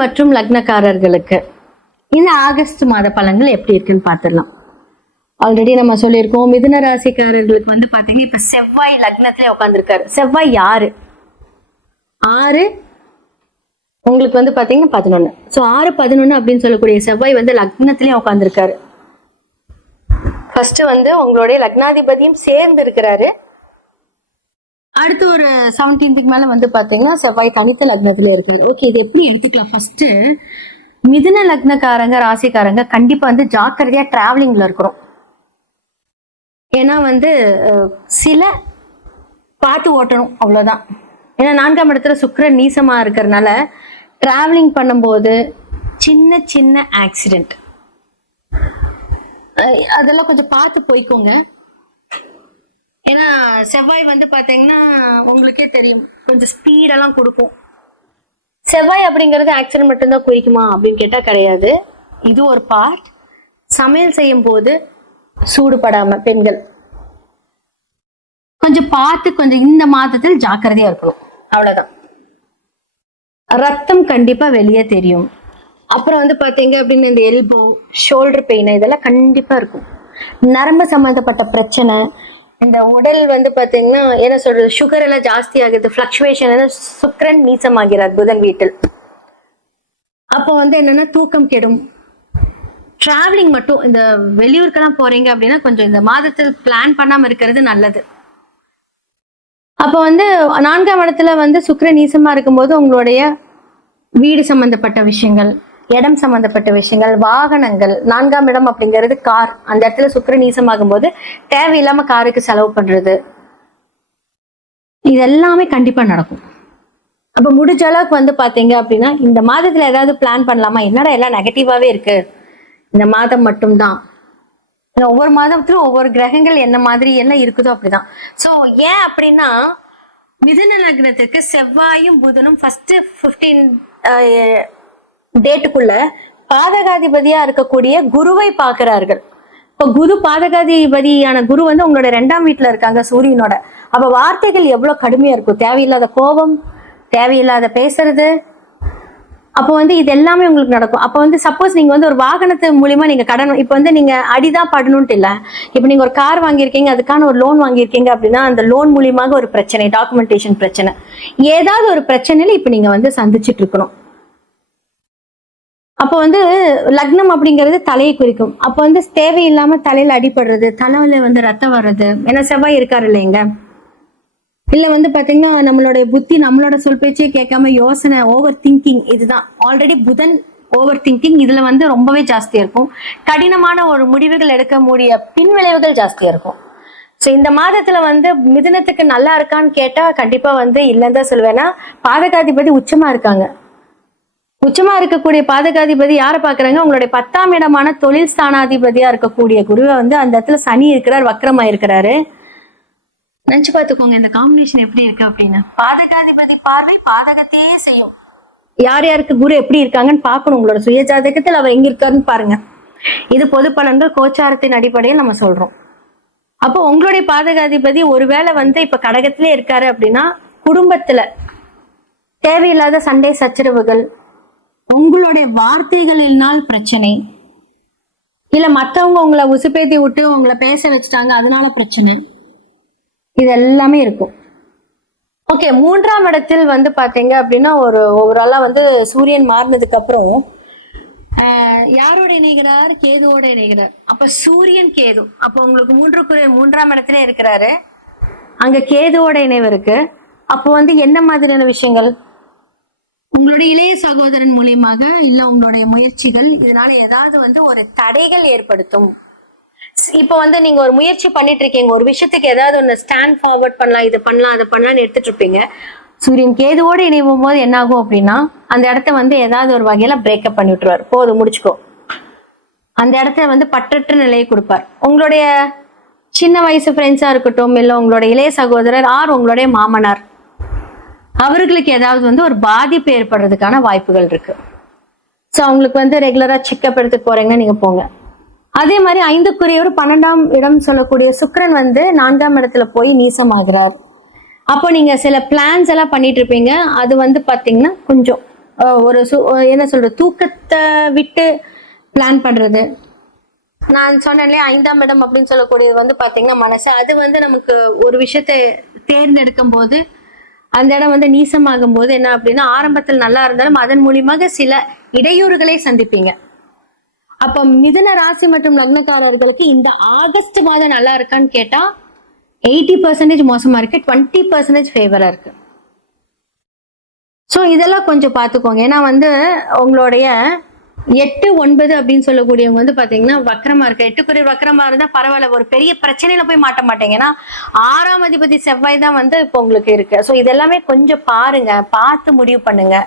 மற்றும் லக்னக்காரர்களுக்கு இந்த ஆகஸ்ட் மாத பலன்கள் எப்படி இருக்குன்னு பார்த்துடலாம். ஆல்ரெடி நம்ம சொல்லியிருக்கோம், மிதுன ராசிக்காரர்களுக்கு வந்து பாத்தீங்கன்னா இப்ப செவ்வாய் லக்னத்திலே உட்காந்துருக்காரு. செவ்வாய் யாரு? 6 உங்களுக்கு வந்து பாத்தீங்கன்னா 11. ஸோ 6-11 அப்படின்னு சொல்லக்கூடிய செவ்வாய் வந்து லக்னத்திலேயே உட்காந்துருக்காரு. ஃபர்ஸ்ட் வந்து உங்களுடைய லக்னாதிபதியும் சேர்ந்து இருக்கிறாரு. அடுத்து ஒரு 17th மேல வந்து பாத்தீங்கன்னா செவ்வாய் தனித்த லக்னத்திலே இருக்காரு. ஓகே, இது எப்படி எடுத்துக்கலாம்? ஃபர்ஸ்ட் மிதுன லக்னக்காரங்க ராசிக்காரங்க கண்டிப்பா வந்து ஜாக்கிரதையா டிராவலிங்ல இருக்கிறோம். ஏன்னா வந்து சில பார்த்து ஓட்டணும், அவ்வளவுதான். ஏன்னா 4ஆம் இடத்துல சுக்கிரன் நீசமா இருக்கிறதுனால டிராவலிங் பண்ணும்போது சின்ன சின்ன ஆக்சிடென்ட் அதெல்லாம் கொஞ்சம் பார்த்து போய்க்கோங்க. ஏன்னா செவ்வாய் வந்து பாத்தீங்கன்னா உங்களுக்கே தெரியும், கொஞ்சம் ஸ்பீடெல்லாம் கொடுக்கும். செவ்வாய் அப்படிங்கிறது ஆக்சிடென்ட் மட்டும்தான் குறிக்குமா அப்படின்னு கேட்டா கிடையாது. இது ஒரு பார்ட். சமையல் செய்யும் போது சூடுபடாம பெண்கள் கொஞ்சம் பார்த்து, கொஞ்சம் இந்த மாதத்தில் ஜாக்கிரதையா இருக்கணும், அவ்வளவுதான். ரத்தம் கண்டிப்பா வெளியே தெரியும். அப்புறம் வந்து பாத்தீங்க அப்படின்னு இந்த எல்போ, ஷோல்டர் பெயின் இதெல்லாம் கண்டிப்பா இருக்கும். நரம்பு சம்பந்தப்பட்ட பிரச்சனை, இந்த உடல் வந்து பாத்தீங்கன்னா என்ன சொல்றது, சுகர் எல்லாம் ஜாஸ்தி ஆகுது, பிளக்சுவேஷன். சுக்கிரன் நீசமாகிறார் புதன் வீட்டில். அப்போ வந்து என்னன்னா தூக்கம் கெடும். டிராவலிங் மட்டும், இந்த வெளியூருக்கெல்லாம் போறீங்க அப்படின்னா கொஞ்சம் இந்த மாதத்தில் பிளான் பண்ணாம இருக்கிறது நல்லது. அப்ப வந்து 4ஆம் இடத்துல வந்து சுக்கிரன் நீசமா இருக்கும்போது உங்களுடைய வீடு சம்பந்தப்பட்ட விஷயங்கள், இடம் சம்பந்தப்பட்ட விஷயங்கள், வாகனங்கள், 4ஆம் இடம் அப்படிங்கிறது கார், அந்த இடத்துல சுக்கிரன் நீசமாகும் போது தேவையில்லாம காருக்கு செலவு பண்றது, இது எல்லாமே கண்டிப்பா நடக்கும். அப்ப முடிஞ்ச அளவுக்கு வந்து பாத்தீங்க அப்படின்னா இந்த மாதத்துல ஏதாவது பிளான் பண்ணலாமா? என்னடா எல்லாம் நெகட்டிவாவே இருக்கு, இந்த மாதம் மட்டும்தான். ஒவ்வொரு மாதத்திலும் ஒவ்வொரு கிரகங்கள் என்ன மாதிரி என்ன இருக்குதோ அப்படிதான். சோ ஏன் அப்படின்னா மிதுன லக்னத்துக்கு செவ்வாயும் புதனும் ஃபர்ஸ்ட் 15 டேட்டுக்குள்ள பாதகாதிபதியா இருக்கக்கூடிய குருவை பார்க்கிறார்கள். இப்ப குரு பாதகாதிபதியான குரு வந்து உங்களோட 2ஆம் வீட்டுல இருக்காங்க சூரியனோட. அப்ப வார்த்தைகள் எவ்வளவு கடுமையா இருக்கும், தேவையில்லாத கோபம், தேவையில்லாத பேசுறது. அப்போ வந்து இது எல்லாமே உங்களுக்கு நடக்கும். அப்போ வந்து சப்போஸ் நீங்க வந்து ஒரு வாகனத்து மூலியமா நீங்க கடன், இப்ப வந்து நீங்க அடிதான் படணும்ட்டு இல்ல, இப்ப நீங்க ஒரு கார் வாங்கியிருக்கீங்க, அதுக்கான ஒரு லோன் வாங்கியிருக்கீங்க அப்படின்னா அந்த லோன் மூலியமாக ஒரு பிரச்சனை, டாக்குமெண்டேஷன் பிரச்சனை, ஏதாவது ஒரு பிரச்சனையில இப்ப நீங்க வந்து சந்திச்சுட்டு இருக்கணும். அப்போ வந்து லக்னம் அப்படிங்கிறது தலையை குறிக்கும். அப்போ வந்து தேவையில்லாம தலையில அடிபடுறது, தலையில வந்து ரத்தம் வர்றது, ஏன்னா செவ்வாய் இருக்காரு இல்லைங்க. இல்ல வந்து பாத்தீங்கன்னா நம்மளுடைய புத்தி நம்மளோட சொல் பேச்சே கேட்காம யோசனை, ஓவர் திங்கிங், இதுதான். ஆல்ரெடி புதன் ஓவர் திங்கிங் இதுல வந்து ரொம்பவே ஜாஸ்தியா இருக்கும். கடினமான ஒரு முடிவுகள் எடுக்க முடிய பின்விளைவுகள் ஜாஸ்தியா இருக்கும். சோ இந்த மாதத்துல வந்து மிதுனத்துக்கு நல்லா இருக்கான்னு கேட்டா கண்டிப்பா வந்து இல்லைன்னு தான் சொல்லுவேன்னா, பாதகாதிபதி உச்சமா இருக்காங்க. உச்சமா இருக்கக்கூடிய பாதகாதிபதி யாரை பாக்குறாங்க? உங்களுடைய 10ஆம் இடமான தொழில் ஸ்தானாதிபதியா இருக்கக்கூடிய குருவை வந்து அந்த இடத்துல சனி இருக்கிறார், வக்ரமா இருக்கிறாரு. நினைச்சு பாத்துக்கோங்க இந்த காம்பினேஷன் எப்படி இருக்கு அப்படின்னு. பாதகாதிபதி பார்வை பாதகத்தையே செய்யும். யார் யாருக்கு குரு எப்படி இருக்காங்கன்னு பாக்கணும். உங்களோட சுய ஜாதகத்தில் அவர் எங்க இருக்காருன்னு பாருங்க. இது பொது பலன்கள் கோச்சாரத்தின் அடிப்படையில் நம்ம சொல்றோம். அப்போ உங்களுடைய பாதகாதிபதி ஒருவேளை வந்து இப்ப கடகத்திலே இருக்காரு அப்படின்னா குடும்பத்துல தேவையில்லாத சண்டை சச்சரவுகள், உங்களுடைய வார்த்தைகளினால் பிரச்சனை, இல்ல மற்றவங்க உங்களை உசுப்பேத்தி விட்டு உங்களை பேச வச்சுட்டாங்க அதனால பிரச்சனை, இது எல்லாமே இருக்கும். ஓகே, 3ஆம் இடத்தில் வந்து பாத்தீங்க அப்படின்னா ஒரு ஓவராலா வந்து சூரியன் மாறினதுக்கு அப்புறம் யாரோட இணைகிறார்? கேதுவோட இணைகிறார். அப்ப சூரியன் கேது, அப்ப உங்களுக்கு 3ஆம் இடத்துல இருக்கிறாரு, அங்க கேதுவோட இணைவு இருக்கு. அப்போ வந்து என்ன மாதிரியான விஷயங்கள்? உங்களுடைய இளைய சகோதரன் மூலியமாக இல்ல உங்களுடைய முயற்சிகள், இதனால ஏதாவது வந்து ஒரு தடைகள் ஏற்படுத்தும். இப்ப வந்து நீங்க ஒரு முயற்சி பண்ணிட்டு இருக்கீங்க, ஒரு விஷயத்துக்கு ஏதாவது ஒண்ணு ஸ்டாண்ட் ஃபார்வர்ட் பண்ணலாம், இது பண்ணலாம் அது பண்ணலாம்னு எடுத்துட்டு இருப்பீங்க. சூரியன் கேதுவோடு இணைவும் போது என்ன ஆகும் அப்படின்னா அந்த இடத்த வந்து ஏதாவது ஒரு வகையில பிரேக்கப் பண்ணி விட்டுருவார். போதும், முடிச்சுக்கோ. அந்த இடத்த வந்து பற்றற்ற நிலையை கொடுப்பார். உங்களுடைய சின்ன வயசு ஃப்ரெண்ட்ஸா இருக்கட்டும், இல்ல உங்களுடைய இளைய சகோதரர் ஆர் உங்களுடைய மாமனார், அவர்களுக்கு ஏதாவது வந்து ஒரு பாதிப்பு ஏற்படுறதுக்கான வாய்ப்புகள் இருக்கு. ஸோ அவங்களுக்கு வந்து ரெகுலரா செக்அப் எடுத்து போறீங்கன்னா நீங்க போங்க. அதே மாதிரி 5க்குரியவர் 12ஆம் இடம் சொல்லக்கூடிய சுக்கிரன் வந்து 4ஆம் இடத்துல போய் நீசமாகிறார். அப்போ நீங்க சில பிளான்ஸ் எல்லாம் பண்ணிட்டு இருப்பீங்க, அது வந்து பாத்தீங்கன்னா கொஞ்சம் ஒரு என்ன சொல்றது, தூக்கத்தை விட்டு பிளான் பண்றது. நான் சொன்னேன்ல 5ஆம் இடம் அப்படின்னு சொல்லக்கூடியது வந்து பாத்தீங்கன்னா மனசு. அது வந்து நமக்கு ஒரு விஷயத்தை தேர்ந்தெடுக்கும் போது அந்த இடம் வந்து நீசமாகும் போது என்ன அப்படின்னா, ஆரம்பத்தில் நல்லா இருந்தாலும் அதன் மூலியமாக சில இடையூறுகளை சந்திப்பீங்க. அப்ப மிதுன ராசி மற்றும் லக்னக்காரர்களுக்கு இந்த ஆகஸ்ட் மாதம் நல்லா இருக்கான்னு கேட்டா 80% மோசமா இருக்கு, 20% ஃபேவரா இருக்கு. ஸோ இதெல்லாம் கொஞ்சம் பார்த்துக்கோங்க. ஏன்னா வந்து உங்களுடைய 8, 9 அப்படின்னு சொல்லக்கூடியவங்க வந்து பாத்தீங்கன்னா வக்கரமா இருக்கு. 8 வக்கரமா இருந்தா பரவாயில்ல, ஒரு பெரிய பிரச்சனையில போய் மாட்ட மாட்டேங்க. ஏன்னா 6ஆம் அதிபதி செவ்வாய் தான் வந்து இப்போ உங்களுக்கு இருக்கு. ஸோ இதெல்லாமே கொஞ்சம் பாருங்க, பார்த்து முடிவு பண்ணுங்க.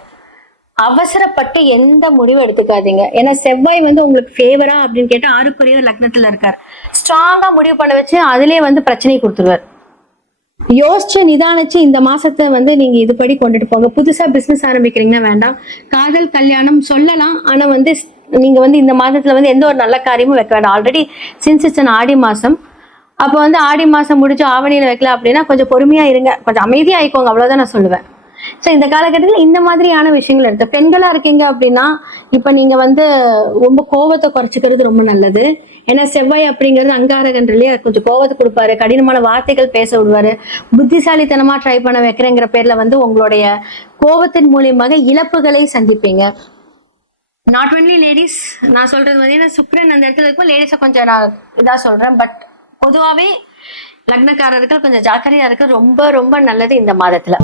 அவசரப்பட்டு எந்த முடிவு எடுத்துக்காதீங்க. ஏன்னா செவ்வாய் வந்து உங்களுக்கு ஃபேவரா அப்படின்னு கேட்டா 6 லக்னத்துல இருக்காரு. ஸ்ட்ராங்கா முடிவு பண்ண வச்சு அதுலயே வந்து பிரச்சனை கொடுத்துருவார். யோசிச்சு நிதானிச்சு இந்த மாசத்தை வந்து நீங்க இதுபடி கொண்டுட்டு போங்க. புதுசா பிசினஸ் ஆரம்பிக்கிறீங்கன்னா வேண்டாம். காதல் கல்யாணம் சொல்லலாம், ஆனா வந்து நீங்க வந்து இந்த மாதத்துல வந்து எந்த ஒரு நல்ல காரியமும் வைக்க வேண்டாம். ஆல்ரெடி சின்ஸ் இட்ஸ் ஆடி மாசம், அப்போ வந்து ஆடி மாசம் முடிச்சு ஆவணியில வைக்கல அப்படின்னா கொஞ்சம் பொறுமையா இருங்க, கொஞ்சம் அமைதியா ஆயிக்கோங்க, அவ்வளவுதான் நான் சொல்லுவேன். ஸோ இந்த காலகட்டத்தில் இந்த மாதிரியான விஷயங்கள் எடுத்து பெண்களா இருக்கீங்க அப்படின்னா இப்ப நீங்க வந்து ரொம்ப கோவத்தை குறைச்சிக்கிறது ரொம்ப நல்லது. ஏன்னா செவ்வாய் அப்படிங்கிறது அங்காரகன் இல்லையா, கொஞ்சம் கோவத்தை கொடுப்பாரு, கடினமான வார்த்தைகள் பேச விடுவாரு, புத்திசாலித்தனமா ட்ரை பண்ண வைக்கிறேங்கிற பேர்ல வந்து உங்களுடைய கோபத்தின் மூலியமாக இழப்புகளை சந்திப்பீங்க. நாட் ஒன்லி லேடிஸ், நான் சொல்றது வந்து சுக்கிரன் அந்த இடத்துல இருக்கும், லேடிஸை கொஞ்சம் நான் இதா சொல்றேன். பட் பொதுவாவே லக்னக்காரர்கள் கொஞ்சம் ஜாக்கிரதையா இருக்க ரொம்ப ரொம்ப நல்லது இந்த மாதத்துல.